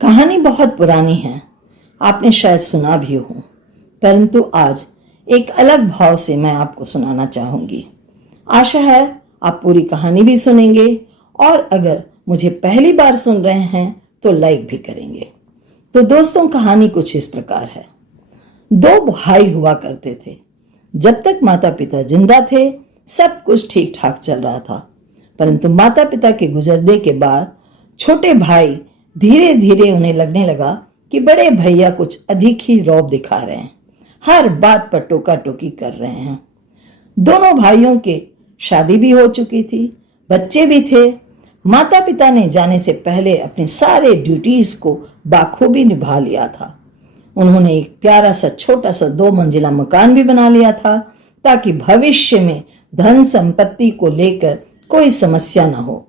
कहानी बहुत पुरानी है, आपने शायद सुना भी हो, परंतु आज एक अलग भाव से मैं आपको सुनाना चाहूंगी। आशा है आप पूरी कहानी भी सुनेंगे और अगर मुझे पहली बार सुन रहे हैं तो लाइक भी करेंगे। तो दोस्तों, कहानी कुछ इस प्रकार है। दो भाई हुआ करते थे। जब तक माता पिता जिंदा थे सब कुछ ठीक ठाक चल रहा था, परंतु माता पिता के गुजरने के बाद छोटे भाई धीरे धीरे उन्हें लगने लगा कि बड़े भैया कुछ अधिक ही रौब दिखा रहे हैं, हर बात पर टोका टोकी कर रहे हैं। दोनों भाइयों के शादी भी हो चुकी थी, बच्चे भी थे। माता पिता ने जाने से पहले अपने सारे ड्यूटीज को बाखूबी निभा लिया था। उन्होंने एक प्यारा सा छोटा सा 2 मंजिला मकान भी बना लिया था ताकि भविष्य में धन संपत्ति को लेकर कोई समस्या न हो।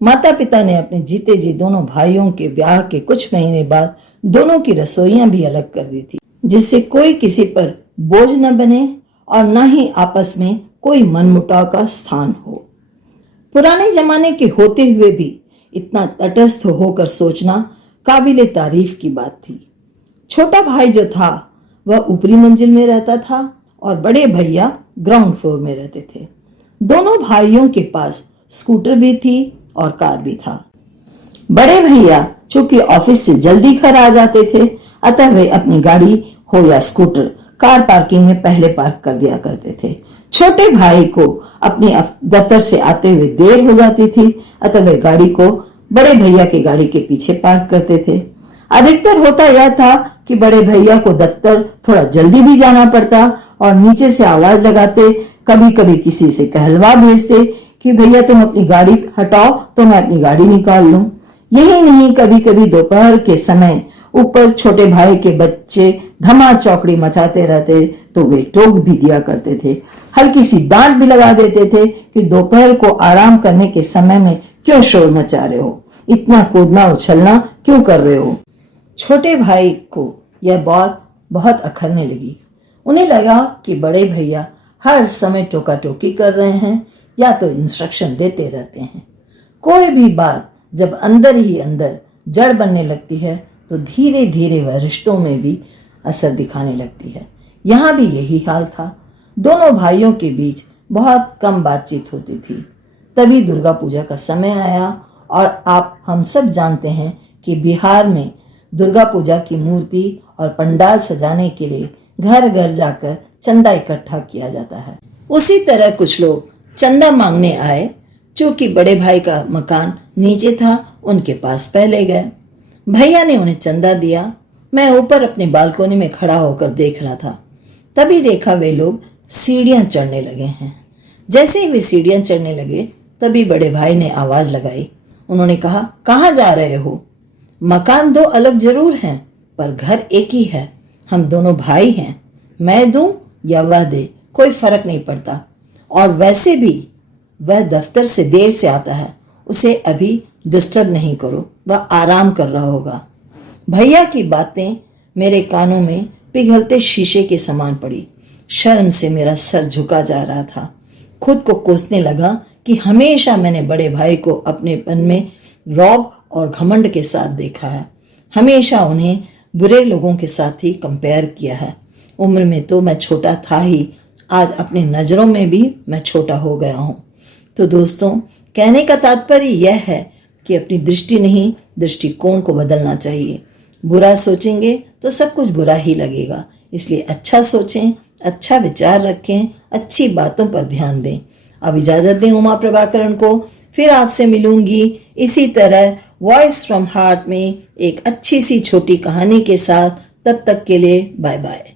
माता पिता ने अपने जीते जी दोनों भाइयों के ब्याह के कुछ महीने बाद दोनों की रसोइयां भी अलग कर दी थी, जिससे कोई किसी पर बोझ न बने और न ही आपस में कोई मनमुटाव का स्थान हो। पुराने जमाने के होते हुए भी इतना तटस्थ होकर सोचना काबिले तारीफ की बात थी। छोटा भाई जो था वह ऊपरी मंजिल में रहता था और बड़े भैया ग्राउंड फ्लोर में रहते थे। दोनों भाइयों के पास स्कूटर भी थी और कार भी था। बड़े भैया चूंकि ऑफिस से जल्दी घर आ जाते थे, अतः वे अपनी गाड़ी हो या स्कूटर कार पार्किंग में पहले पार्क कर दिया करते थे। छोटे भाई को अपनी दफ्तर से आते हुए देर हो जाती थी, अतः वे गाड़ी को बड़े भैया की गाड़ी के पीछे पार्क करते थे। अधिकतर होता यह था कि बड़े भैया को दफ्तर थोड़ा जल्दी भी जाना पड़ता और नीचे से आवाज लगाते, कभी कभी किसी से कहलवा भेजते कि भैया तुम अपनी गाड़ी हटाओ तो मैं अपनी गाड़ी निकाल लूं। यही नहीं, कभी कभी दोपहर के समय ऊपर छोटे भाई के बच्चे धमा चौकड़ी मचाते रहते तो वे टोक भी दिया करते थे। हल्की सी डांट भी लगा देते थे कि दोपहर को आराम करने के समय में क्यों शोर मचा रहे हो, इतना कूदना उछलना क्यों कर रहे हो। छोटे भाई को यह बात बहुत अखरने लगी। उन्हें लगा कि बड़े भैया हर समय टोका टोकी कर रहे हैं या तो इंस्ट्रक्शन देते रहते हैं। कोई भी बात जब अंदर ही अंदर जड़ बनने लगती है तो धीरे धीरे वह रिश्तों में भी असर दिखाने लगती है। यहाँ भी यही हाल था। दोनों भाइयों के बीच बहुत कम बातचीत होती थी। तभी दुर्गा पूजा का समय आया और हम सब जानते हैं कि बिहार में दुर्गा पूजा की मूर्ति और पंडाल सजाने के लिए घर घर जाकर चंदा इकट्ठा किया जाता है। उसी तरह कुछ लोग चंदा मांगने आए। चूंकि बड़े भाई का मकान नीचे था, उनके पास पहले गए। भैया ने उन्हें चंदा दिया। मैं ऊपर अपनी बालकोनी में खड़ा होकर देख रहा था। तभी देखा वे लोग सीढ़ियां चढ़ने लगे हैं। जैसे ही वे सीढ़ियां चढ़ने लगे तभी बड़े भाई ने आवाज लगाई। उन्होंने कहा, कहाँ जा रहे हो? मकान 2 अलग जरूर हैं पर घर एक ही है। हम दोनों भाई हैं, मैं दूं या वह दे, कोई फर्क नहीं पड़ता। और वैसे भी वह दफ्तर से देर से आता है, उसे अभी डिस्टर्ब नहीं करो, वह आराम कर रहा होगा। भैया की बातें मेरे कानों में पिघलते शीशे के समान पड़ी। शर्म से मेरा सर झुका जा रहा था। खुद को कोसने लगा कि हमेशा मैंने बड़े भाई को अपनेपन में रौब और घमंड के साथ देखा है। हमेशा उन्हें बुरे लोगों के साथ ही कंपेयर किया है। उम्र में तो मैं छोटा था ही, आज अपनी नजरों में भी मैं छोटा हो गया हूँ। तो दोस्तों, कहने का तात्पर्य यह है कि अपनी दृष्टि नहीं, दृष्टिकोण को बदलना चाहिए। बुरा सोचेंगे तो सब कुछ बुरा ही लगेगा, इसलिए अच्छा सोचें, अच्छा विचार रखें, अच्छी बातों पर ध्यान दें। अब इजाजत दें उमा प्रभाकरण को। फिर आपसे मिलूंगी इसी तरह वॉइस फ्रॉम हार्ट में एक अच्छी सी छोटी कहानी के साथ। तब तक के लिए बाय बाय।